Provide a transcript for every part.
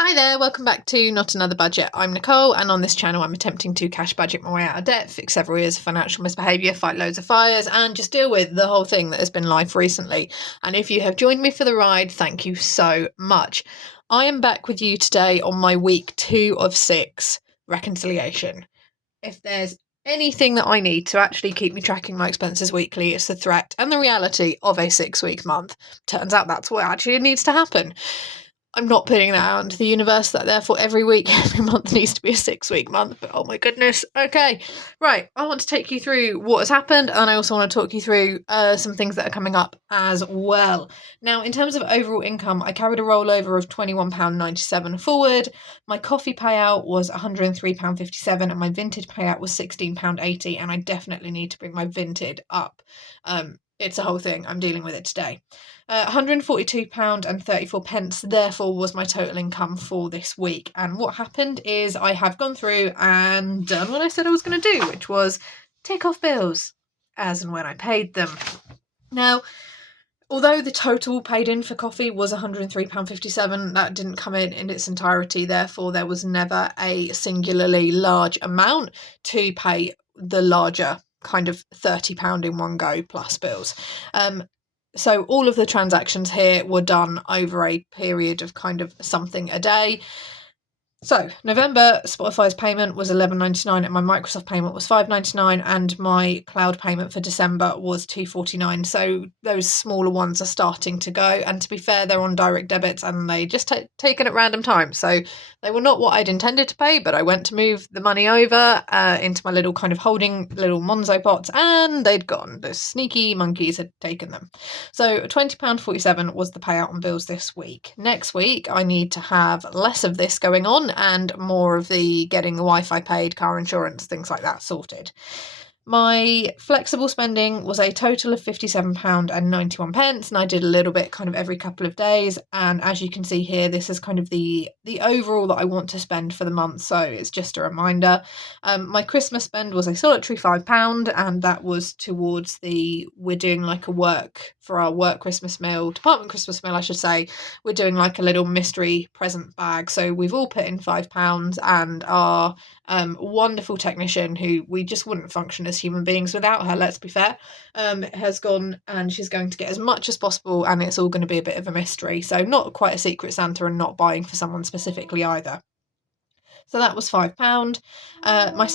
Hi there, welcome back to Not Another Budget. I'm Nicole, and on this channel I'm attempting to cash budget my way out of debt, fix several years of financial misbehaviour, fight loads of fires, and just deal with the whole thing that has been life recently. And if you have joined me for the ride, thank you so much. I am back with you today on my week 2 of 6 reconciliation. If there's anything that I need to actually keep me tracking my expenses weekly, it's the threat and the reality of a 6-week month. Turns out that's what actually needs to happen. I'm not putting that out into the universe that therefore every week, every month needs to be a 6-week month, but oh my goodness. Okay, right. I want to take you through what has happened, and I also want to talk you through some things that are coming up as well. Now, in terms of overall income, I carried a rollover of £21.97 forward. My coffee payout was £103.57, and my vintage payout was £16.80, and I definitely need to bring my vintage up. It's a whole thing. I'm dealing with it today. £142.34 therefore was my total income for this week. And what happened is I have gone through and done what I said I was going to do, which was tick off bills as and when I paid them. Now, although the total paid in for coffee was £103.57, that didn't come in its entirety. Therefore, there was never a singularly large amount to pay the larger kind of £30 in one go plus bills. So all of the transactions here were done over a period of kind of something a day. So November, Spotify's payment was $11.99 and my Microsoft payment was $5.99 and my cloud payment for December was $2.49. So those smaller ones are starting to go, and to be fair, they're on direct debits and they just taken at random times. So they were not what I'd intended to pay, but I went to move the money over into my little kind of holding little Monzo pots, and they'd gone. Those sneaky monkeys had taken them. So £20.47 was the payout on bills this week. Next week, I need to have less of this going on and more of the getting the Wi-Fi paid, car insurance, things like that sorted. My flexible spending was a total of £57.91, and I did a little bit kind of every couple of days. And as you can see here, this is kind of the overall that I want to spend for the month. So it's just a reminder. My Christmas spend was a solitary £5, and that was towards we're doing like a work for our work Christmas meal, department Christmas meal, I should say. We're doing like a little mystery present bag. So we've all put in £5, and our wonderful technician, who we just wouldn't function as human beings without her, let's be fair, has gone, and she's going to get as much as possible, and it's all going to be a bit of a mystery. So not quite a secret Santa and not buying for someone specifically either. So that was £5. My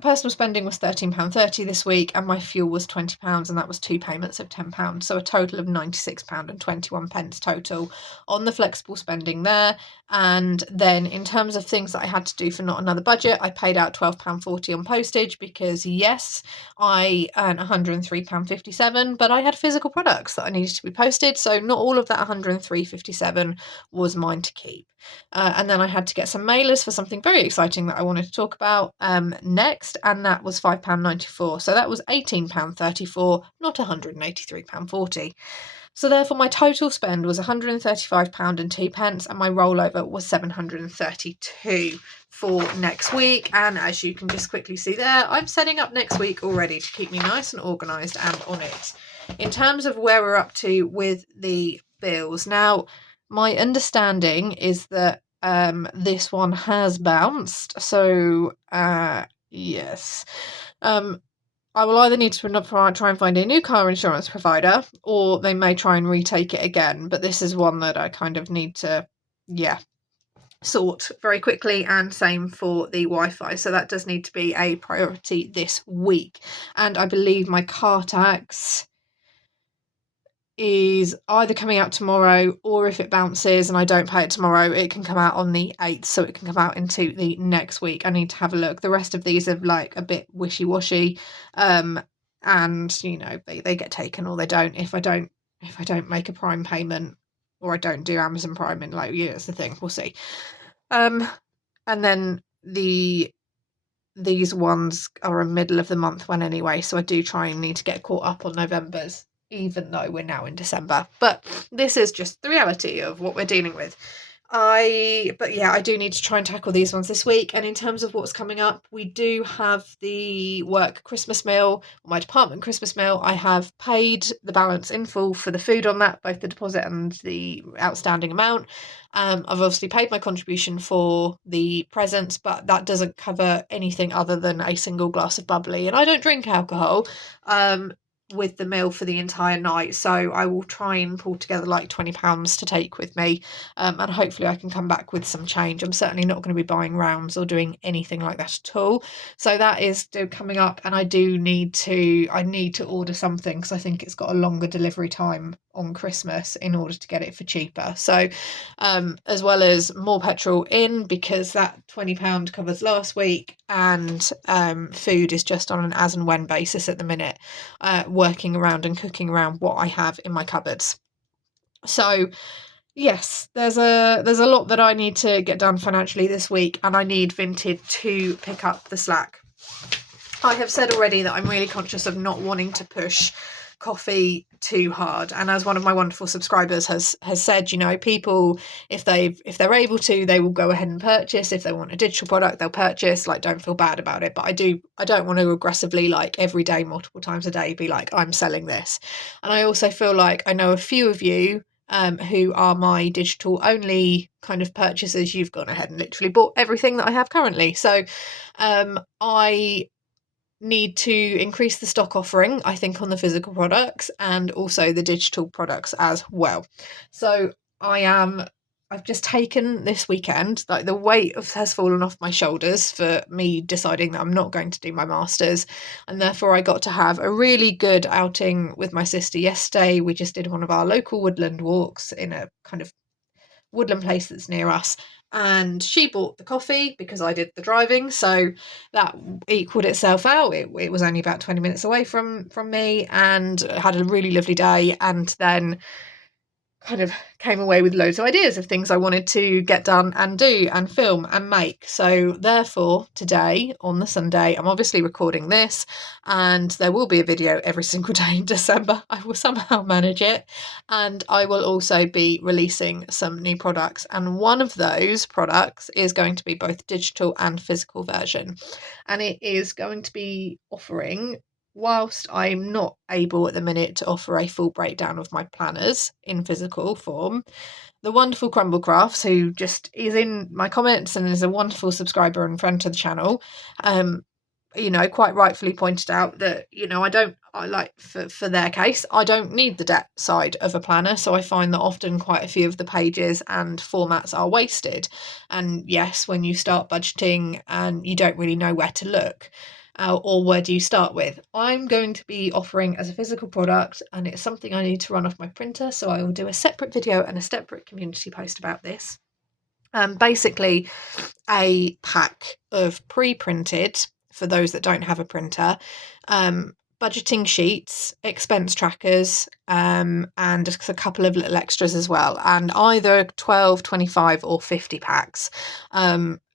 personal spending was £13.30 this week, and my fuel was £20, and that was 2 payments of £10. So a total of £96.21 total on the flexible spending there. And then in terms of things that I had to do for Not Another Budget, I paid out £12.40 on postage because yes, I earned £103.57, but I had physical products that I needed to be posted. So not all of that £103.57 was mine to keep. And then I had to get some mailers for something very exciting that I wanted to talk about next, and that was £5.94. So that was £18.34, not £183.40. So therefore my total spend was £135.02, and my rollover was £732 for next week. And as you can just quickly see there, I'm setting up next week already to keep me nice and organised and on it. In terms of where we're up to with the bills, now my understanding is that this one has bounced. So yes. I will either need to try and find a new car insurance provider, or they may try and retake it again. But this is one that I kind of need to, sort very quickly, and same for the Wi-Fi. So that does need to be a priority this week. And I believe my car tax is either coming out tomorrow, or if it bounces and I don't pay it tomorrow, it can come out on the 8th, so it can come out into the next week. I need to have a look. The rest of these are like a bit wishy-washy, and they get taken or they don't. If I don't make a Prime payment, or I don't do Amazon Prime in it's the thing, we'll see. And then these ones are a middle of the month one anyway, so I do try and need to get caught up on November's, even though we're now in December. But this is just the reality of what we're dealing with. But yeah, I do need to try and tackle these ones this week. And in terms of what's coming up, we do have the work Christmas meal, my department Christmas meal. I have paid the balance in full for the food on that, both the deposit and the outstanding amount. I've obviously paid my contribution for the presents, but that doesn't cover anything other than a single glass of bubbly. And I don't drink alcohol. With the meal for the entire night, so I will try and pull together like £20 to take with me, and hopefully I can come back with some change. I'm certainly not going to be buying rounds or doing anything like that at all, so that is still coming up, and I need to order something because I think it's got a longer delivery time on Christmas in order to get it for cheaper. So as well as more petrol in, because that £20 covers last week, and food is just on an as and when basis at the minute, working around and cooking around what I have in my cupboards. So yes, there's a lot that I need to get done financially this week, and I need Vinted to pick up the slack. I have said already that I'm really conscious of not wanting to push coffee too hard, and as one of my wonderful subscribers has said, you know, people, if they're able to, they will go ahead and purchase. If they want a digital product, they'll purchase. Like, don't feel bad about it. But I don't want to aggressively, like every day, multiple times a day, be like, I'm selling this. And I also feel like I know a few of you who are my digital only kind of purchasers. You've gone ahead and literally bought everything that I have currently. So I need to increase the stock offering, I think, on the physical products and also the digital products as well. So I've just taken this weekend, like the weight has fallen off my shoulders for me deciding that I'm not going to do my masters, and therefore I got to have a really good outing with my sister yesterday. We just did one of our local woodland walks in a kind of woodland place that's near us, and she bought the coffee because I did the driving, so that equaled itself out. It was only about 20 minutes away from me, and had a really lovely day, and then kind of came away with loads of ideas of things I wanted to get done and do and film and make. So therefore today, on the Sunday, I'm obviously recording this, and there will be a video every single day in December. I will somehow manage it, and I will also be releasing some new products, and one of those products is going to be both digital and physical version, and it is going to be offering, whilst I'm not able at the minute to offer a full breakdown of my planners in physical form, the wonderful Crumble Crafts, who just is in my comments and is a wonderful subscriber and friend to the channel, you know, quite rightfully pointed out that, you know, for their case, I don't need the debt side of a planner. So I find that often quite a few of the pages and formats are wasted. And yes, when you start budgeting and you don't really know where to look, or where do you start with? I'm going to be offering as a physical product, and it's something I need to run off my printer, so I will do a separate video and a separate community post about this. Basically, a pack of pre-printed, for those that don't have a printer, budgeting sheets, expense trackers, and a couple of little extras as well, and either 12, 25 or 50 packs.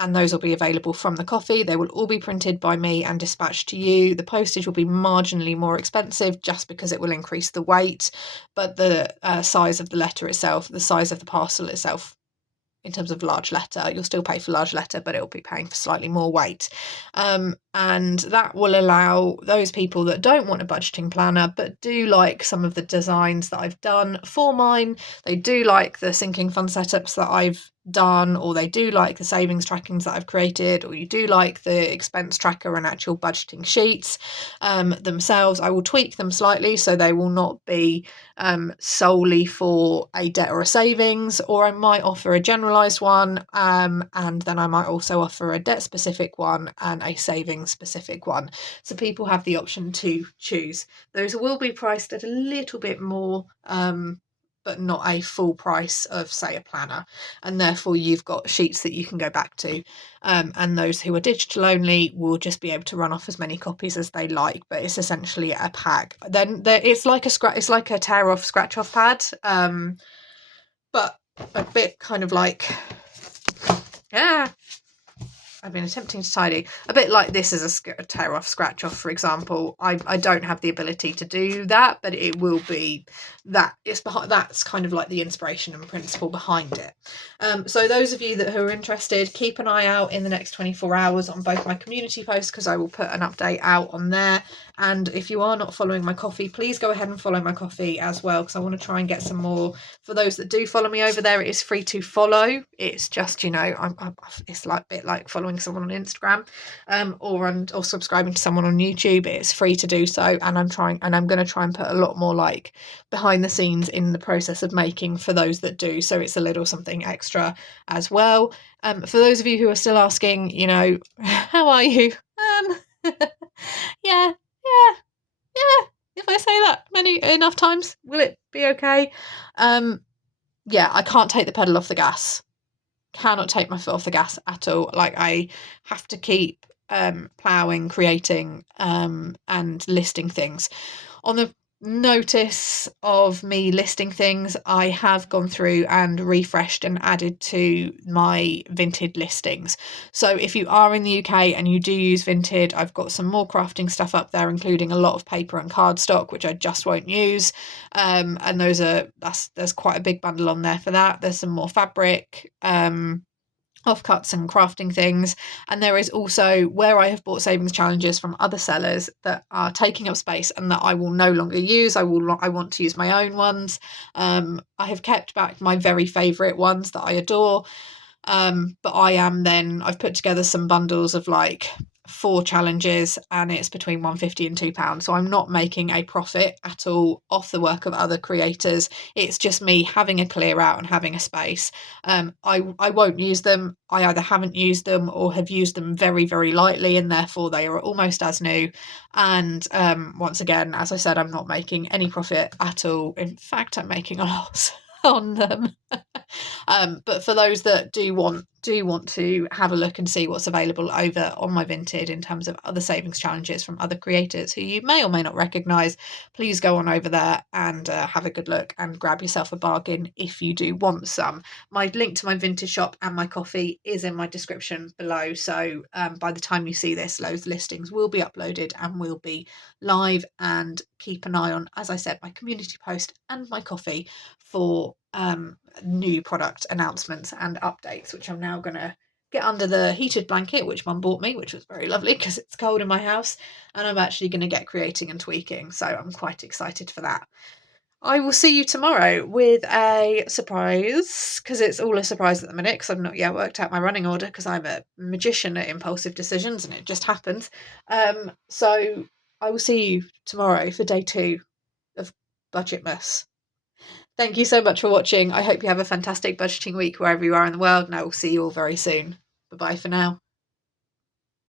And those will be available from the coffee. They will all be printed by me and dispatched to you. The postage will be marginally more expensive just because it will increase the weight, but the size of the letter itself, the size of the parcel itself, in terms of large letter, you'll still pay for large letter, but it'll be paying for slightly more weight. And that will allow those people that don't want a budgeting planner but do like some of the designs that I've done for mine, they do like the sinking fund setups that I've done, or they do like the savings trackings that I've created, or you do like the expense tracker and actual budgeting sheets themselves. I will tweak them slightly so they will not be solely for a debt or a savings, or I might offer a generalized one, and then I might also offer a debt specific one and a savings specific one, so people have the option to choose. Those will be priced at a little bit more, but not a full price of, say, a planner, and therefore you've got sheets that you can go back to, and those who are digital only will just be able to run off as many copies as they like, but it's essentially a pack. Then it's like a tear off scratch off pad, but a bit kind of like I've been attempting to tidy. A bit like this is a tear off, scratch off, for example. I don't have the ability to do that, but it will be that. That's kind of like the inspiration and principle behind it. So those of you who are interested, keep an eye out in the next 24 hours on both my community posts, because I will put an update out on there. And if you are not following my Ko-fi, please go ahead and follow my Ko-fi as well, because I want to try and get some more. For those that do follow me over there, it is free to follow. It's just, it's like a bit like following someone on Instagram, or subscribing to someone on YouTube. It's free to do so, and I'm going to try and put a lot more like behind the scenes in the process of making for those that do, so it's a little something extra as well. For those of you who are still asking, how are you? Yeah. If I say that enough times, will it be okay? Yeah, I can't take the pedal off the gas. Cannot take my foot off the gas at all. Like, I have to keep ploughing, creating, and listing things. On the notice of me listing things, I have gone through and refreshed and added to my Vinted listings. So if you are in the UK and you do use Vinted, I've got some more crafting stuff up there, including a lot of paper and cardstock, which I just won't use. And there's quite a big bundle on there for that. There's some more fabric, offcuts and crafting things, and there is also where I have bought savings challenges from other sellers that are taking up space and that I will no longer use. I want to use my own ones. I have kept back my very favourite ones that I adore, but I've put together some bundles of like 4 challenges, and it's between £1.50 and £2, so I'm not making a profit at all off the work of other creators. It's just me having a clear out and having a space. I won't use them. I either haven't used them or have used them very, very lightly, and therefore they are almost as new. And once again, as I said, I'm not making any profit at all. In fact, I'm making a loss on them. But for those that do want to have a look and see what's available over on my Vinted in terms of other savings challenges from other creators who you may or may not recognise, please go on over there and have a good look and grab yourself a bargain if you do want some. My link to my Vinted shop and my Ko-fi is in my description below, so by the time you see this, those listings will be uploaded and will be live. And keep an eye on, as I said, my community post and my Ko-fi for new product announcements and updates, which I'm now going to get under the heated blanket which Mum bought me, which was very lovely because it's cold in my house, and I'm actually going to get creating and tweaking, so I'm quite excited for that. I will see you tomorrow with a surprise, because it's all a surprise at the minute, because I've not yet worked out my running order, because I'm a magician at impulsive decisions and it just happens. So I will see you tomorrow for day 2 of Budgetmas. Thank you so much for watching. I hope you have a fantastic budgeting week wherever you are in the world, and I will see you all very soon. Bye-bye for now.